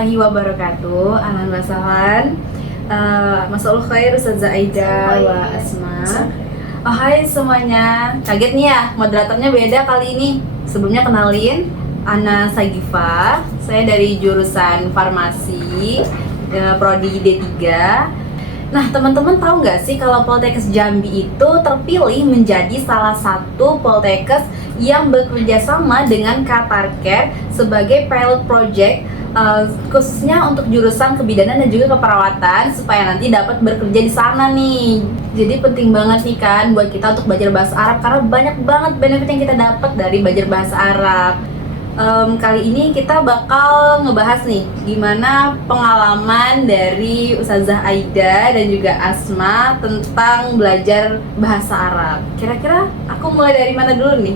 warahmatullahi wabarakatuh. Ahlan wa sahlan. Masalul khair Ustazah Aida wa Asma. Oh hai semuanya. Kaget nih ya, moderatornya beda kali ini. Sebelumnya kenalin, Ana Sagifa. Saya dari jurusan Farmasi, Prodi D3. Nah, teman-teman tahu nggak sih kalau Poltekkes Jambi itu terpilih menjadi salah satu Poltekkes yang bekerja sama dengan Qatarcare sebagai pilot project khususnya untuk jurusan kebidanan dan juga keperawatan supaya nanti dapat bekerja di sana nih. Jadi penting banget nih kan buat kita untuk belajar bahasa Arab karena banyak banget benefit yang kita dapat dari belajar bahasa Arab. Kali ini kita bakal ngebahas nih gimana pengalaman dari Ustazah Aida dan juga Asma tentang belajar bahasa Arab. Kira-kira aku mulai dari mana dulu nih?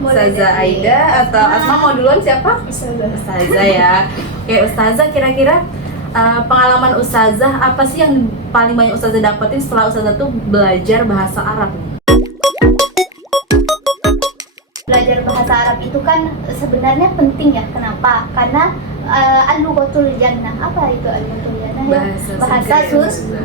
Ustazah Aida atau Asma mau duluan siapa? Ustazah ya. Oke, Ustazah kira-kira pengalaman Ustazah apa sih yang paling banyak Ustazah dapetin setelah Ustazah tuh belajar bahasa Arab? Belajar bahasa Arab itu kan sebenarnya penting ya. Kenapa? Karena al-lughatul jannah. Apa itu al-lughatul jannah?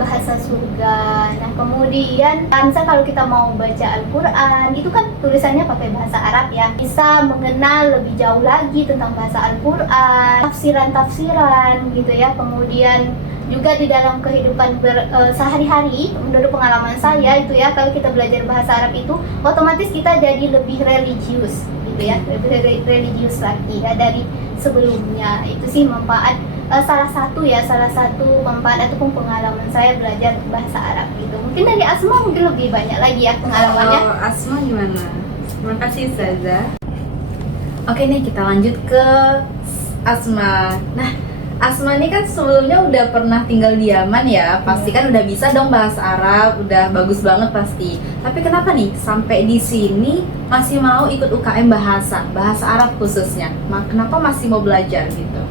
Bahasa surga. Nah, kemudian misal kalau kita mau baca Al-Qur'an, itu kan tulisannya pakai bahasa Arab ya. Bisa mengenal lebih jauh lagi tentang bahasa Al-Qur'an, tafsiran-tafsiran gitu ya. Kemudian juga di dalam kehidupan sehari-hari, menurut pengalaman saya itu ya, kalau kita belajar bahasa Arab itu otomatis kita jadi lebih religius gitu ya, lebih religius lagi ya dari sebelumnya. Itu sih manfaat salah satu manfaat ataupun pengalaman saya belajar bahasa Arab gitu. Mungkin dari Asma mungkin lebih banyak lagi ya pengalamannya. Asma gimana? Terima kasih Ustazah. Oke nih kita lanjut ke Asma. Nah, Asma ini kan sebelumnya udah pernah tinggal di Yaman ya, pasti kan udah bisa dong bahasa Arab, udah bagus banget pasti. Tapi kenapa nih sampai di sini masih mau ikut UKM bahasa Arab khususnya? Kenapa masih mau belajar gitu?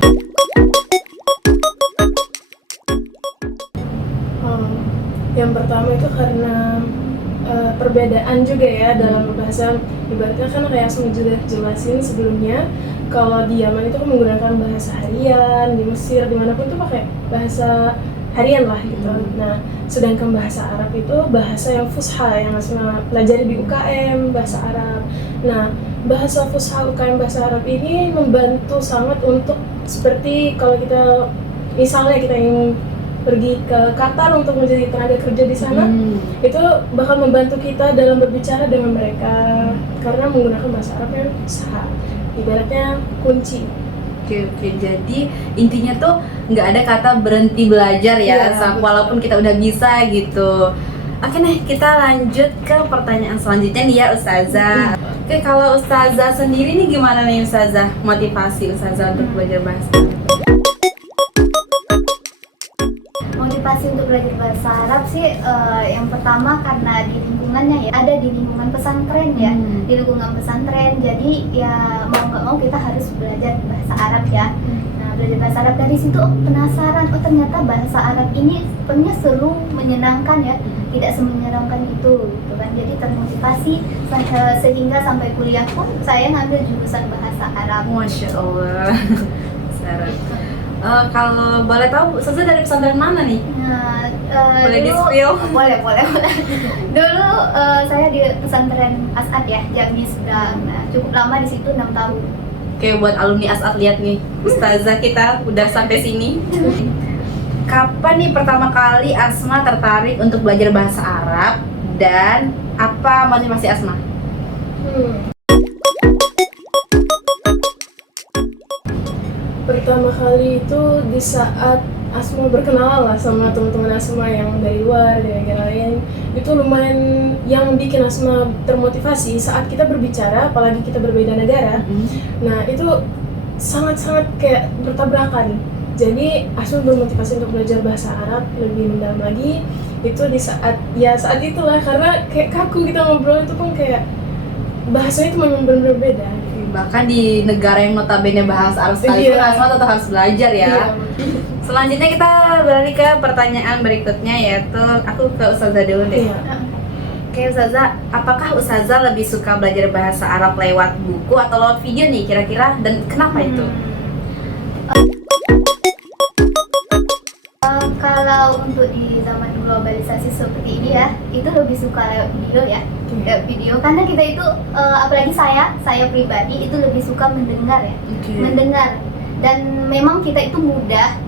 Yang pertama itu karena perbedaan juga ya dalam bahasa. Ibaratnya kan kayak Asma juga jelasin sebelumnya, kalau di Yaman itu kan menggunakan bahasa harian, di Mesir dimanapun tuh pakai bahasa harian lah gitu. Nah, sedangkan bahasa Arab itu bahasa yang fusha yang Asma pelajari di UKM bahasa Arab. Nah, bahasa fusha UKM bahasa Arab ini membantu sangat untuk seperti kalau kita misalnya kita ingin pergi ke Qatar untuk menjadi tenaga kerja di sana, itu bakal membantu kita dalam berbicara dengan mereka karena menggunakan bahasa Arab yang sah, ibaratnya kunci. Oke, jadi intinya tuh nggak ada kata berhenti belajar ya, walaupun kita udah bisa gitu. Oke nih, kita lanjut ke pertanyaan selanjutnya nih ya Ustazah. Oke, kalau Ustazah sendiri nih gimana nih Ustazah, motivasi Ustazah untuk belajar bahasa Arab? Motivasi untuk belajar bahasa Arab sih yang pertama karena di lingkungannya ya, ada di lingkungan pesantren ya, di lingkungan pesantren, jadi ya mau nggak mau kita harus belajar bahasa Arab ya. Nah, belajar bahasa Arab dari situ penasaran, ternyata bahasa Arab ini sebenarnya seru, menyenangkan ya, tidak semenyenangkan itu gitu kan. Jadi termotivasi sehingga sampai kuliah pun saya ngambil jurusan bahasa Arab. Masya Allah. Kalau boleh tahu, Ustazah dari pesantren mana nih? Nah, boleh dulu, di-spill? Boleh. Dulu saya di pesantren As'ad ya, Jambi Sedang. Nah, cukup lama di situ 6 tahun. Oke, buat alumni As'ad lihat nih, Ustazah kita udah sampai sini. Kapan nih pertama kali Asma tertarik untuk belajar bahasa Arab dan apa motivasi Asma? Pertama kali itu di saat Asma berkenalan lah sama teman-teman Asma yang dari luar, dari negara lain. Itu lumayan yang bikin Asma termotivasi saat kita berbicara, apalagi kita berbeda negara. Nah, itu sangat-sangat kayak bertabrakan. Jadi Asma bermotivasi untuk belajar bahasa Arab lebih mendalam lagi. Itu di saat itulah, karena kayak kaku kita ngobrol itu pun kayak bahasanya itu memang benar-benar beda. Bahkan di negara yang notabene bahasa Arab sekalipun Asma tetap harus belajar ya. Selanjutnya kita beralih ke pertanyaan berikutnya, yaitu aku ke Ustazah dulu deh. Oke Ustazah, apakah Ustazah lebih suka belajar bahasa Arab lewat buku atau lewat video nih kira-kira, dan kenapa itu? Kalau untuk di zaman globalisasi seperti ini ya, itu lebih suka lewat video ya. Lewat video karena kita itu apalagi saya pribadi itu lebih suka mendengar ya. Mendengar. Dan memang kita itu mudah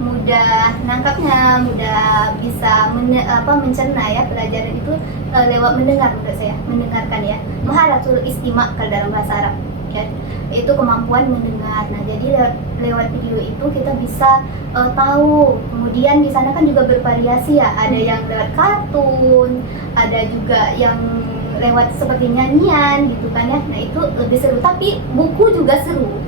nangkapnya, mudah bisa mencerna ya pelajaran itu lewat mendengar menurut saya, mendengarkan ya. Maharatul istima' kalau dalam bahasa Arab ya. Itu kemampuan mendengar. Nah, jadi lewat video itu kita bisa tahu. Kemudian di sana kan juga bervariasi ya. Ada yang lewat kartun, ada juga yang lewat seperti nyanyian gitu kan ya. Nah, itu lebih seru. Tapi buku juga seru.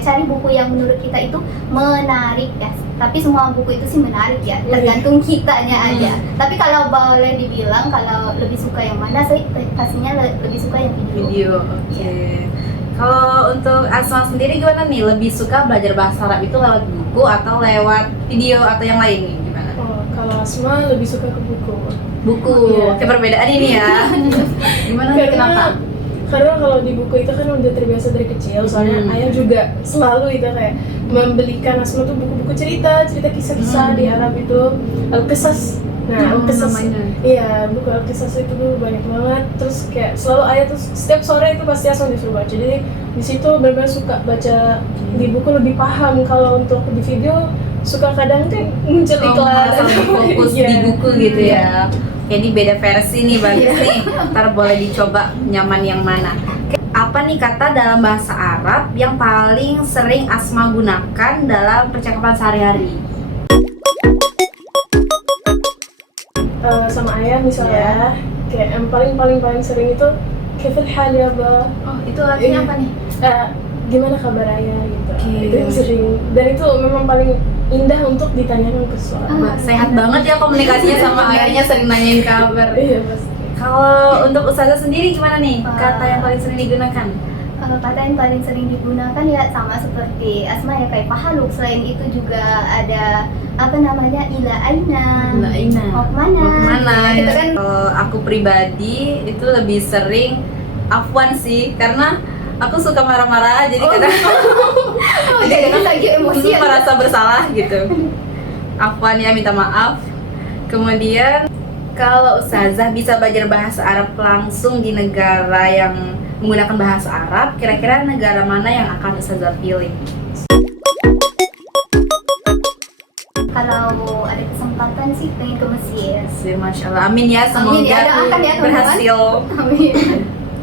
Cari buku yang menurut kita itu menarik ya. Tapi semua buku itu sih menarik ya, tergantung kitanya aja. Tapi kalau boleh dibilang kalau lebih suka yang mana, saya pastinya lebih suka yang video. Oke. Kalau untuk Asma sendiri gimana nih? Lebih suka belajar bahasa Arab itu lewat buku atau lewat video atau yang lain nih? Gimana? Kalau Asma lebih suka ke buku. Buku. Iya. Oke, perbedaan ini ya. Gimana nih, kenapa? Karena kalau di buku itu kan udah terbiasa dari kecil, soalnya ayah juga selalu itu kayak membelikan Asma tuh buku-buku cerita kisah-kisah di Arab itu, Al-Qisas. Nah, Al-Qisas, iya, buku Al-Qisas itu dulu banyak banget. Terus kayak selalu ayah tuh setiap sore itu pasti Asma disuruh baca. Jadi di situ benar-benar suka baca di buku, lebih paham. Kalau untuk di video suka kadang kan muncul iklan, fokus di buku gitu ya. Jadi beda versi nih, bagus nih. Ntar boleh dicoba nyaman yang mana. Apa nih kata dalam bahasa Arab yang paling sering Asma gunakan dalam percakapan sehari-hari? Sama ayah misalnya, kayak yang paling sering itu kaifal hal ya ba. Oh, itu artinya apa nih? Gimana kabar ayah gitu. Okay. Itu yang sering, dan itu memang paling indah untuk ditanyakan ke seorang. Sehat banget ya komunikasinya sama ayahnya, sering nanyain kabar. Iya pasti. Kalau untuk Ustazah sendiri gimana nih? Kata yang paling sering digunakan? Kata yang paling sering digunakan ya sama seperti Asma ya, kayak pahaluk. Selain itu juga ada apa namanya, ila aina. Mau kemana? Gitu kan. Kalau aku pribadi itu lebih sering afwan sih, karena aku suka marah-marah, jadi kadang jadi lagi emosi ya, merasa bersalah gitu. Afwan ya, minta maaf. Kemudian kalau Ustazah bisa belajar bahasa Arab langsung di negara yang menggunakan bahasa Arab, kira-kira negara mana yang akan Ustazah pilih? Kalau ada kesempatan sih pengen ke Mesir. Masya Allah, amin ya, semoga Amin, ya, doakan ya, teman-teman. berhasil. Amin.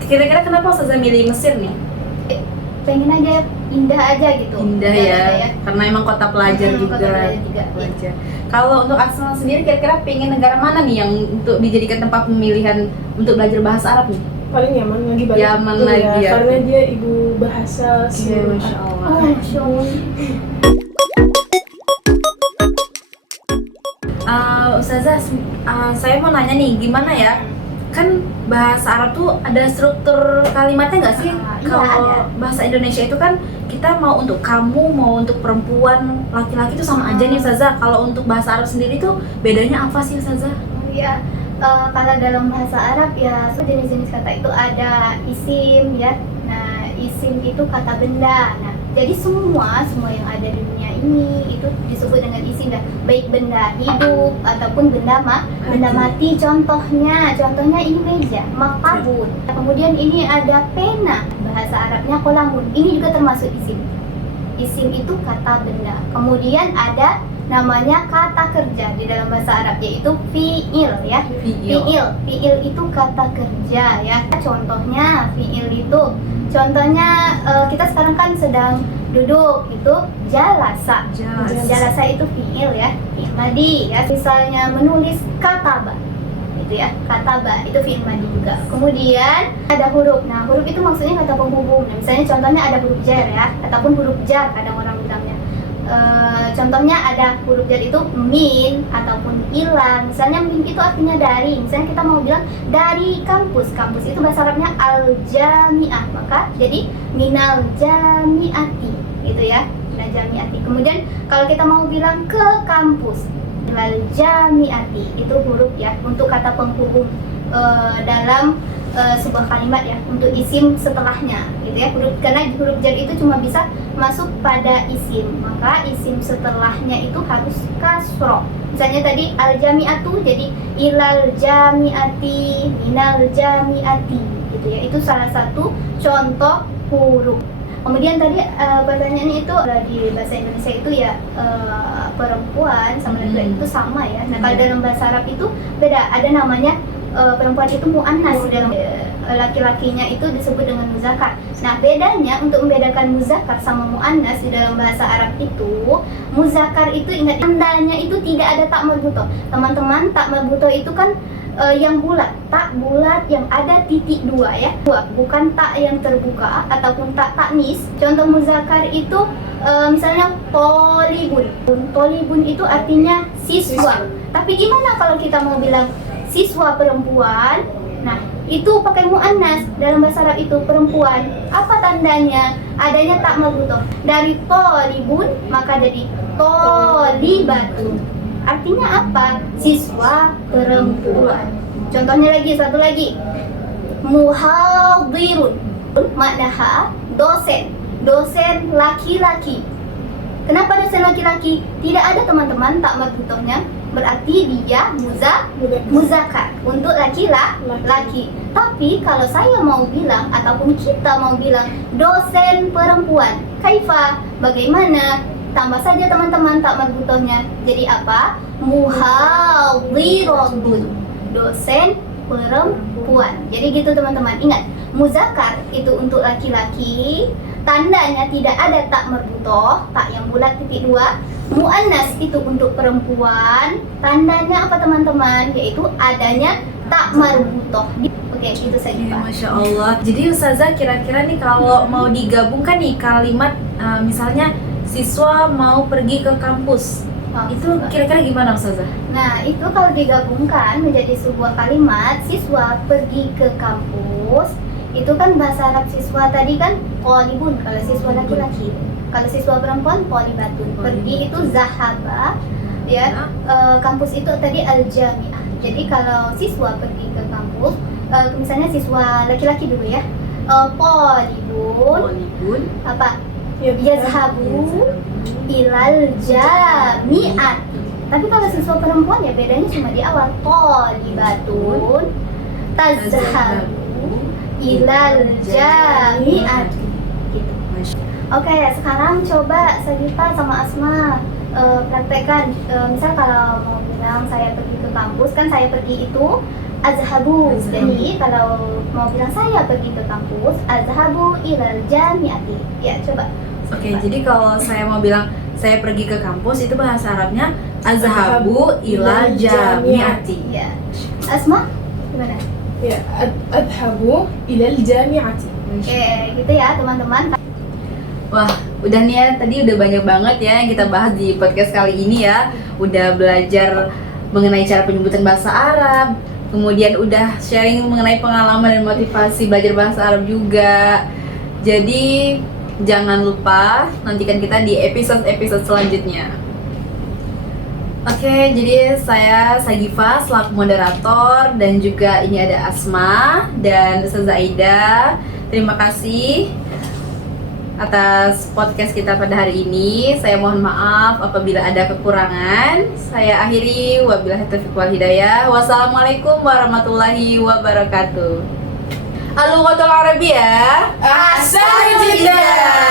Kira-kira kenapa Ustazah milih Mesir nih? Pengen aja, indah aja gitu. Indah ya, karena emang kota pelajar juga. Kota pelajar juga. Pelajar. Kalau untuk Asma sendiri, kira-kira pengen negara mana nih yang untuk dijadikan tempat pemilihan untuk belajar bahasa Arab nih? Paling Yaman lagi banyak. Yaman lagi ya. Karena dia ibu bahasa semua. Masya Allah. Oh, Masya Allah. Ustazah, saya mau nanya nih, gimana ya? Kan bahasa Arab tuh ada struktur kalimatnya nggak sih? Iya, Kalau ada. bahasa Indonesia itu kan kita mau untuk kamu, mau untuk perempuan, laki-laki itu sama aja nih Ustazah. Kalau untuk bahasa Arab sendiri tuh bedanya apa sih Ustazah? Iya, kalau dalam bahasa Arab ya jenis-jenis kata itu ada isim ya. Nah, isim itu kata benda. Nah, jadi semua yang ada di dunia ini itu disebut dengan isim dah. Baik benda hidup ataupun benda mati. Contohnya ini meja, maktabun. Kemudian ini ada pena, bahasa Arabnya qalamun. Ini juga termasuk isim. Isim itu kata benda. Kemudian ada namanya kata kerja di dalam bahasa Arab, yaitu fi'il ya. Fi'il itu kata kerja ya. Contohnya fi'il itu, kita sekarang kan sedang duduk, itu jalasa itu fi'il ya, fi'il madi ya. Misalnya menulis kataba itu ya, kataba itu fi'il madi juga. Kemudian ada huruf. Nah, huruf itu maksudnya kata penghubung. Nah, misalnya contohnya ada huruf jar ya, ataupun huruf jar kadang orang bilangnya. Contohnya ada huruf jar itu min ataupun ilan. Misalnya min itu artinya dari. Misalnya kita mau bilang dari kampus. Kampus itu bahasa Arabnya al-jami'ah. Maka jadi minal jami'ati gitu ya. Minal jami'ati. Kemudian kalau kita mau bilang ke kampus, ilal jami'ati. Itu huruf ya untuk kata penghubung dalam sebuah kalimat ya, untuk isim setelahnya gitu ya. Karena huruf jar itu cuma bisa masuk pada isim, maka isim setelahnya itu harus kasroh. Misalnya tadi al jami'atu jadi ilal jami'ati, minal jami'ati gitu ya. Itu salah satu contoh huruf. Kemudian tadi pertanyaannya itu di bahasa Indonesia itu ya perempuan sama laki-laki itu sama ya. Nah kalau dalam bahasa Arab itu beda, ada namanya perempuan itu mu'annas, dalam laki-lakinya itu disebut dengan muzakkar. Nah bedanya untuk membedakan muzakkar sama mu'annas di dalam bahasa Arab itu, muzakkar itu ingat tandanya itu tidak ada tak marbutoh. Teman-teman, tak marbutoh itu kan yang bulat, tak bulat yang ada titik dua ya, bukan tak yang terbuka ataupun tak taknis. Contoh muzakkar itu misalnya tolibun. Tolibun itu artinya siswa. Tapi gimana kalau kita mau bilang siswa perempuan? Nah itu pakai mu'annas, dalam bahasa Arab itu perempuan. Apa tandanya? Adanya tak marbutoh. Dari tolibun maka jadi tolibatun. Artinya apa? Siswa perempuan. Contohnya lagi, satu lagi, muhadirun, maknaha dosen, dosen laki-laki. Kenapa dosen laki-laki? Tidak ada teman-teman tak marbutohnya, berarti dia muzakkar untuk laki-laki. Tapi kalau saya mau bilang ataupun kita mau bilang dosen perempuan, kaifa? Bagaimana? Tambah saja teman-teman tak marbutohnya. Jadi apa? Muhadhiratun, dosen perempuan. Jadi gitu teman-teman. Ingat, muzakkar itu untuk laki-laki, tandanya tidak ada tak marbutoh, tak yang bulat titik dua. Mu'annas itu untuk perempuan, tandanya apa teman-teman? Yaitu adanya tak marbutoh. Oke, itu saja Pak. Masya Allah. Jadi Ustazah kira-kira nih kalau mau digabungkan nih kalimat misalnya siswa mau pergi ke kampus, itu kira-kira gimana Ustazah? Nah itu kalau digabungkan menjadi sebuah kalimat siswa pergi ke kampus, itu kan bahasa Arab siswa tadi kan qalibun kalau siswa laki-laki, kalau siswa perempuan qalibatun. Pergi itu zahaba ya, kampus itu tadi al-jami'ah. Jadi kalau siswa pergi ke kampus, misalnya siswa laki-laki dulu ya, qalibun apa? Yazhabu ilal jami'at. Tapi kalau siswa perempuan ya bedanya cuma di awal, qalibatun tazhabu ilal jami'at gitu. Oke, sekarang coba Sagifa sama Asma praktekkan. Misal kalau mau bilang saya pergi ke kampus, kan saya pergi itu azhabu. Jadi kalau mau bilang saya pergi ke kampus, azhabu ilal jami'ati. Ya, coba. Oke, jadi kalau saya mau bilang saya pergi ke kampus itu bahasa Arabnya azhabu ilal jami'ati. Ya. Asma gimana? Ya, adhabu ilal jami'ati. Oke, gitu ya teman-teman. Wah, udah nih ya, tadi udah banyak banget ya yang kita bahas di podcast kali ini ya. Udah belajar mengenai cara penyebutan bahasa Arab, kemudian udah sharing mengenai pengalaman dan motivasi belajar bahasa Arab juga. Jadi jangan lupa nantikan kita di episode-episode selanjutnya. Oke, jadi saya Sagifa selaku moderator dan juga ini ada Asma dan Ustazah Aida. Terima kasih atas podcast kita pada hari ini. Saya mohon maaf apabila ada kekurangan. Saya akhiri, wabillahi taufiq wal hidayah. Wassalamualaikum warahmatullahi wabarakatuh. Al-Lughatul Arabiyyah. Ahsan jiddan.